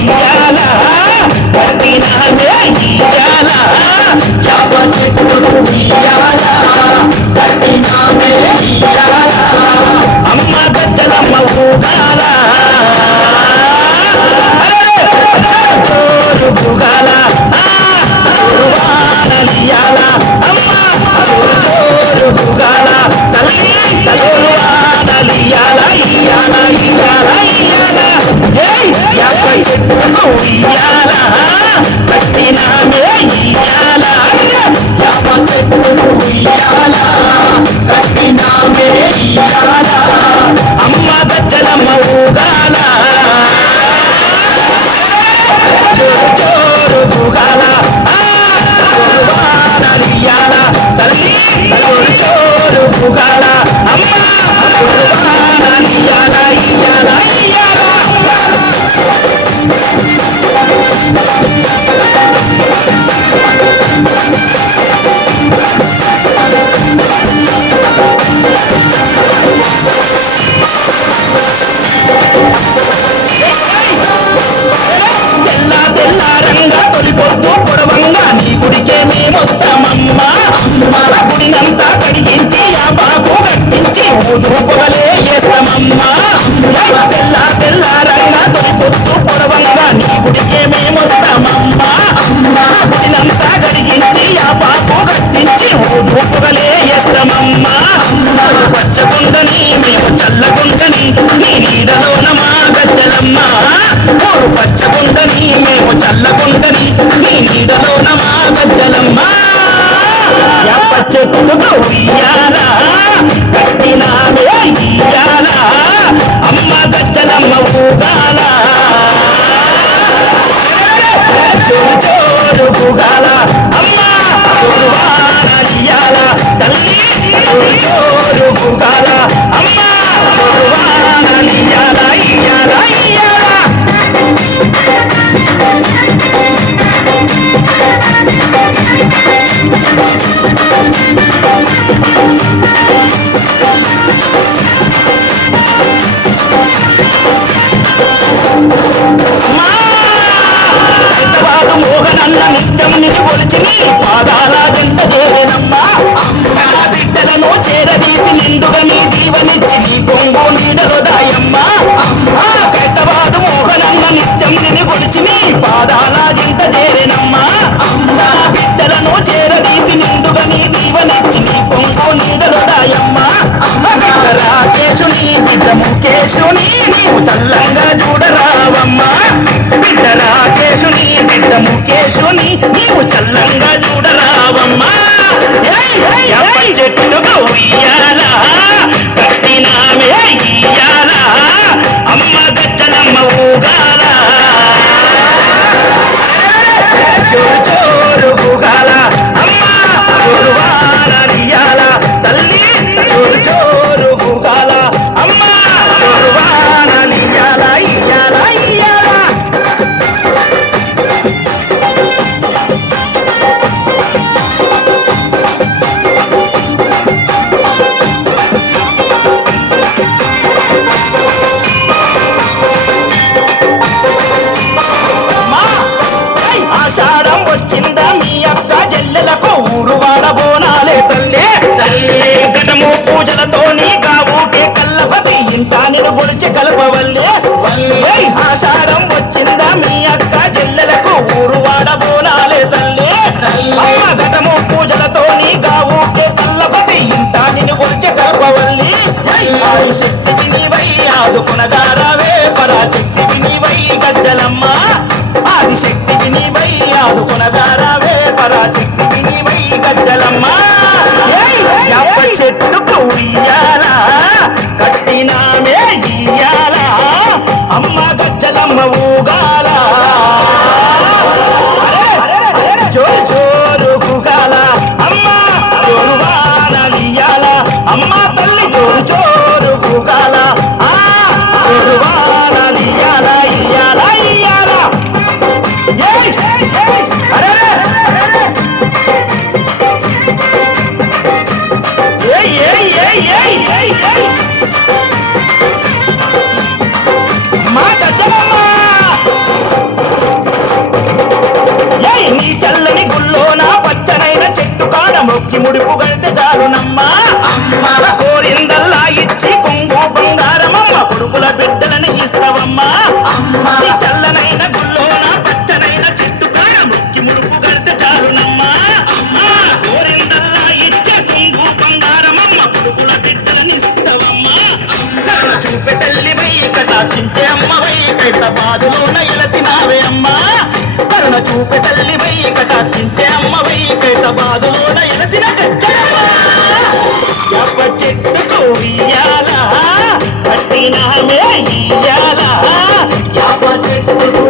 ఉయ్యాల కట్టినామే ఇయ్యాల యాప చెట్టుకు ఉయ్యాల కట్టినామే ఇయ్యాల అమ్మ గజ్జలమ్మ ఊగాల జోరు ఊగాల వానలియాల అమ్మ జోరు ఊగాల తల్లి తల్లి వానలియాల ఇయ్యాల ఇయ్యాల ఇయ్యాల యాప చెట్టుకు ఉయ్యాల కట్టినామే ఇయ్యాల యాప చెట్టుకు ఉయ్యాల కట్టినామే ఇయ్యాల అమ్మ గజ్జలమ్మ ఊగాల జోరు జోరు ఊగాల వానలియాల తల్లి జోరు జోరు ఊగాల అమ్మ వానలియాల ఇయ్యాల ఇయ్యాల తెల్లారంగా తొలిపొద్దు పొడవంగా నీ గుడికే మేమొస్తామమ్మా అమ్మల గుడినంతా కడిగించి ఆ బాకు కట్టించి ఊదు పొగలే వేస్తామమ్మా తెల్లారంగా తొలిపొద్దు పొడవంగా నీ గుడికే మేమొస్తామమ్మా అమ్మల గుడినంతా కడిగించి ఆ బాకు కట్టించి ఊదు పొగలే వేస్తామమ్మా పచ్చగుండని మేము చల్లగుండని నీ నీడలోన మా గజ్జలమ్మ పచ్చగుండని మేము చల్లగుండని నీ నీడలోన మా గజ్జలమ్మ యాప చెట్టుకు ఉయ్యాల కట్టినామే ఇయ్యాల అమ్మ గజ్జలమ్మ ఊగాల జోరు జోరు ఊగాల అమ్మ జోరు వానలియాల తల్లి జోరు జోరు ఊగాల అమ్మ జోరు వానలియాల ఇయ్యాల ఇయ్యాల మోహనన్న నిత్యం నిన్ను కొలిచి నీ పాదాల జంట చేరేనమ్మా నా బిడ్డలను చేరదీసి నిండుగా నీ జీవనిచ్చి నీ కొంగు నీడలో దాయమ్మా పెద్దవాడు మోహనన్న నిత్యం నిన్ను కొలిచి నీ పాదాల జంట చేరేనమ్మా నా బిడ్డలను చేరదీసి నిండుగా నీ జీవనిచ్చి నీ కొంగు నీడలో దాయమ్మా బిడ్డ రాకేశుని బిడ్డ ముఖేశుని నీవు చల్లంగా చూడరావమ్మా బిడ్డ రాకేశుని బిడ్డ ముఖేశుని నీవు చల్లంగా చూడరావమ్మా యాప చెట్టుకు ఉయ్యాల కట్టినామే ఇయ్యాల అమ్మ గజ్జలమ్మ ఊగాల జోరు జోరు ఊగాల అమ్మ జోరు వానలియాల తల్లి జోరు జోరు ఊగాల అమ్మ జోరు వానలియాల ఇయ్యాల ఇయ్యాల ఆషాఢం వచ్చిందా మీ అక్క జల్లెలకు ఊరు వాడబోనాలే తల్లి తల్లి గటము పూజలతో నీ గావుకే కల్లపతి ఇంట నిన్ను గొలిచి కలపవల్లే ఆషాఢం వచ్చిందా మీ అక్క జల్లెలకు ఊరు వాడబోనాలే తల్లి అమ్మ గటము పూజలతో నీ గావుకే కల్లపతి ఇంట నిన్ను గొలిచి కలపవల్లి ఆది శక్తికి నీవై ఆదుకునగారావే పరాశక్తికి నీవై గజ్జలమ్మ ఆదిశక్తికి నీవై ఆదుకునగారావే పరాశక్తికి నీవై గజ్జలమ్మ యాప చెట్టుకు ఉయ్యాల కట్టినామే ఇయ్యాల అమ్మ గజ్జలమ్మ ఊగాల జోరు జోరు ఊగాల అమ్మ జోరు వానలియాల అమ్మ తల్లి జోరు జోరు ఊగాల జోరు వానలియాల ఇయ్యాల ఇయ్యాల మా గజ్జలమ్మ మొక్కి ముడుపు గడితే చాలునమ్మా అమ్మ కోరిందల్లా ఇచ్చి కొంగు బంగారమమ్మ కొడుకుల బిడ్డలని ఇస్తావమ్మా అమ్మ చల్లనైన గుల్లోన పచ్చనైన చెట్టు కాడ మొక్కి ముడుపు గడితే చాలునమ్మా అమ్మ కోరిందల్లా ఇచ్చే కొంగు బంగారమమ్మ కొడుకుల బిడ్డలని ఇస్తావమ్మా కరుణ చూపే తల్లివై కటాక్షించే అమ్మవై హైదరాబాదులోన ఎలసినావే అమ్మా కరుణ చూపే తల్లివై కటాక్షించే అమ్మవై హైదరాబాదులోన ఎలసిన యాప చెట్టుకు ఇయ్యాల కట్టినామే ఇయ్యాల యాప చెట్టుకు